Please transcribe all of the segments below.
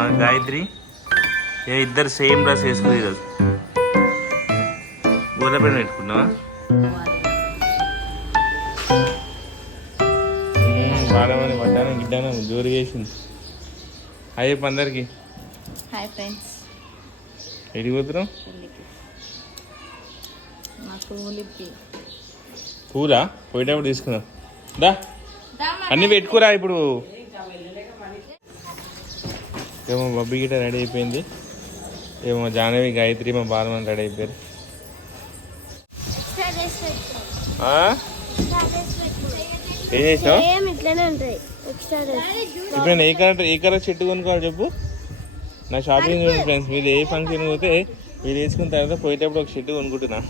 మా గాయత్రి. ఏ ఇద్దరు same dress వేసుకుంది ఈరోజు. గోదాపేట పెట్టుకున్నావా? బాలమని పట్టాను గిడ్డాను జోరు వేసింది అయ్యే అందరికి. Hi friends. మా తూలిపి పూరా పోయేటప్పుడు తీసుకుందాం. దా. అన్ని పెట్టుకురా ఇప్పుడు. ఏమో బబ్బీ గిట్ట రెడీ అయిపోయింది. ఏమో జాహ్నవి గాయత్రి మా బాలమని రెడీ అయిపోయారు? ఏం చేసినావు? ఇప్పుడు నేను ఏ కలర్ ఏ కలర్ చెట్టు కొనుక్కోవాలి చెప్పు. నా షాపింగ్ చూడండి ఫ్రెండ్స్ మీరు ఏ ఫంక్షన్ పోతే మీరు వేసుకున్న తర్వాత పోయేటప్పుడు ఒక షర్ట్ కొనుక్కుంటున్నా.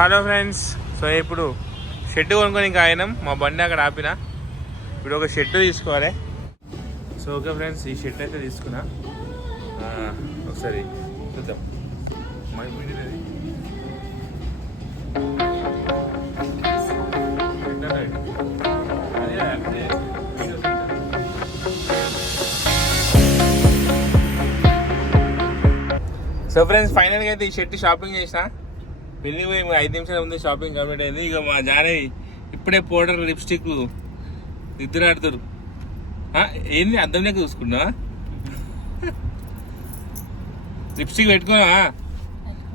Hello friends. సో ఇప్పుడు షెడ్ కొనుక్కొని ఇంకా ఆయనం మా బండి అక్కడ ఆపిన. ఇప్పుడు ఒక షెడ్ తీసుకోవాలి. సో ఓకే ఫ్రెండ్స్ ఈ షెడ్ అయితే తీసుకున్నా. ఒకసారి చూద్దాం. సో ఫ్రెండ్స్ ఫైనల్గా అయితే ఈ షర్ట్ షాపింగ్ చేసిన. పెళ్ళి పోయి ఐదు నిమిషాల ముందే షాపింగ్ కంప్లీట్ అయింది. ఇక మా జానవి ఇప్పుడే పౌడర్ లిప్స్టిక్ ఇద్దరు ఆడుతారు ఏంది? అద్దంలోకి చూసుకున్నా లిప్స్టిక్ పెట్టుకోనా?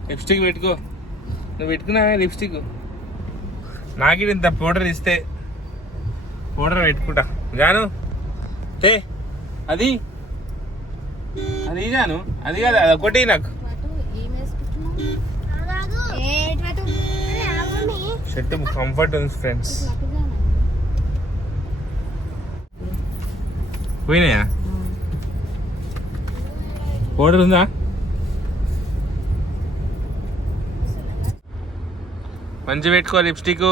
లిప్స్టిక్ పెట్టుకో. నువ్వు పెట్టుకున్నావా లిప్స్టిక్? నాకు ఇంత పౌడర్ ఇస్తే పౌడర్ పెట్టుకుంటా. జాను? తే అది. అది జాను. అది కాదు అది ఒకటి నాకు ఏం వేసుకుంటున్నావు షర్ట్ కంఫర్ట్ ఉంది ఫ్రెండ్స్ పోయినాయా? పౌడర్ ఉందా? మంచి పెట్టుకో లిప్స్టిక్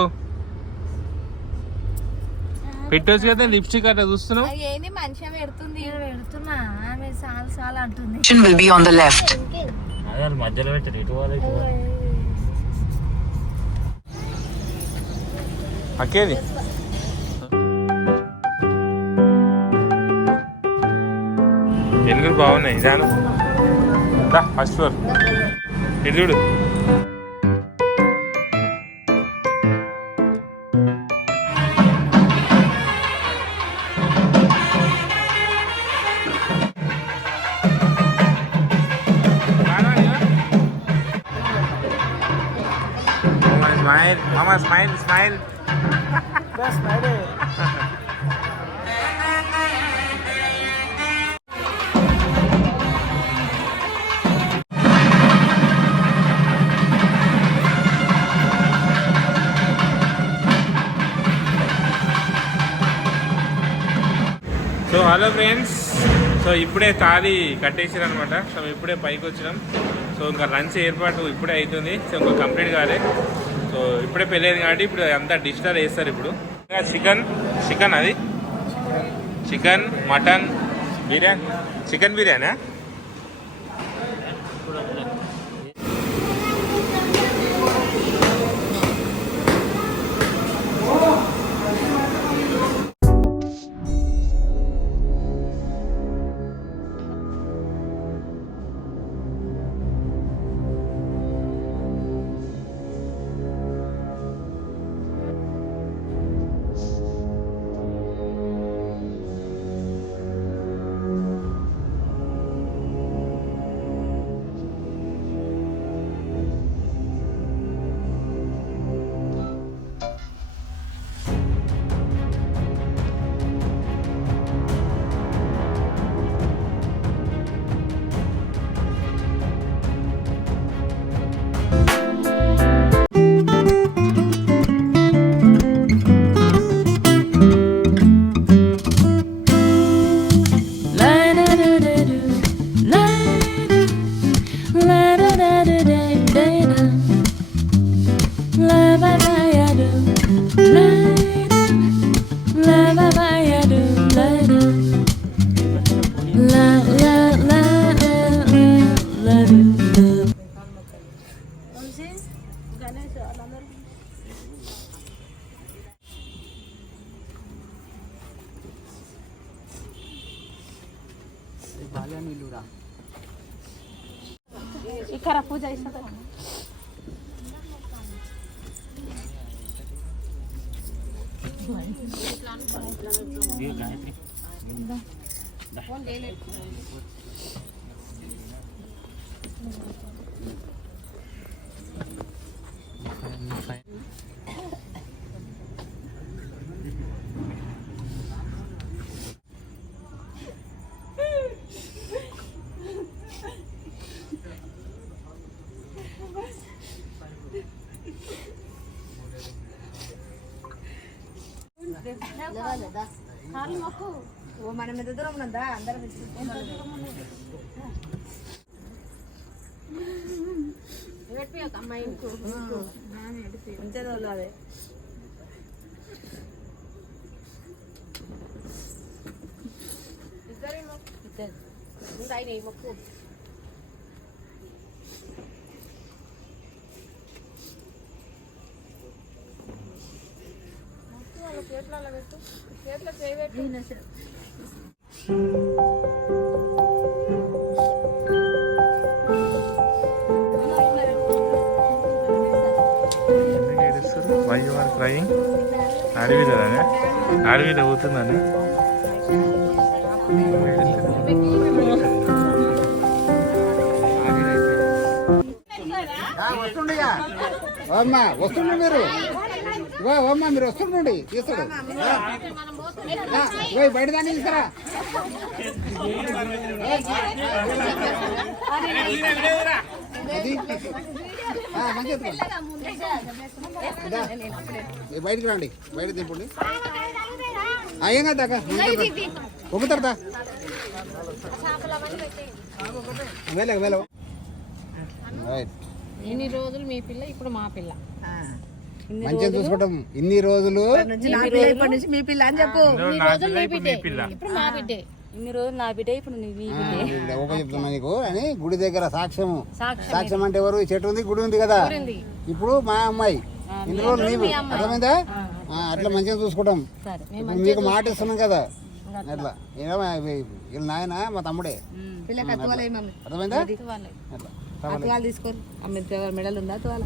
పెట్టవచ్చు కదా లిప్స్టిక్ అట్లా చూస్తున్నావు? ఏంది మంచిగా పెడుతుంది? పెడుతున్నా. ఆమె అంటుంది. అదే మధ్యలో పెట్టారు ఇటు వాళ్ళు అక్కేది ఎన్నుగురు బాగున్నాయి జాను దా ఫస్ట్ ఫ్లోర్ ఇటు చూడు Mama smile, Mama smile, smile. So hello friends so ఇప్పుడే తాళి కట్టేసారు అనమాట సో ఇప్పుడే పైకి వచ్చినాం సో ఇంకా లంచ్ ఏర్పాటు ఇప్పుడే అవుతుంది సో ఇంకా కంప్లీట్ కాలేదు సో ఇప్పుడే పెళ్ళేది కాబట్టి ఇప్పుడు అంతా డిజిటల్ వేస్తారు ఇప్పుడు. చికెన్ చికెన్ అది? Chicken mutton biryani. Chicken biryani पूजा ऐसा कर చేసిన మన మీద దూరం ఉన్నదా అందరం మంచిగా అదే వై యు ఆర్ క్రయింగ్ అడవిలోనే అడవిలో పోతుందని. వస్తుండగా అమ్మా వస్తుండే మీరు? ఇవో అమ్మా మీరు వస్తుండండి తీస్తాడు. ఇగో బయట దాన్ని తీసుకురా. బయటికి రండి బయట దింపండి. ఏం కదా ఒక్కుతారు దా వెళ్ళ వెళ్ళ. రైట్ ఇన్ని రోజులు మీ పిల్ల? ఇప్పుడు మా పిల్ల. మంచిగా చూసుకోవటం. ఇన్ని రోజులు? మీ పిల్ల అని చెప్పు. ఇప్పుడు బిడ్డే ఇన్ని రోజులు నా బిడ్డ ఇప్పుడు చెప్తున్నా నీకు. అని గుడి దగ్గర సాక్ష్యము సాక్ష్యం అంటే ఎవరు? చెట్టు ఉంది గుడి ఉంది కదా. ఇప్పుడు మా అమ్మాయి. ఇన్ని రోజులు నీవు. అర్థమైందా? అట్లా మంచిగా చూసుకుంటాం మీకు మాట ఇస్తున్నాం కదా. అట్లా. ఏమో వీళ్ళ నాయన మా తమ్ముడే. అర్థమైందా? అట్లా. తీసుకోరు. అమ్మ మెడల్ ఉందా కావాలి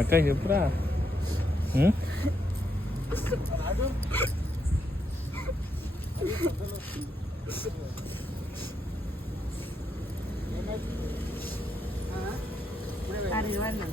అక్క చెప్పురా అది ఇవ్వండి.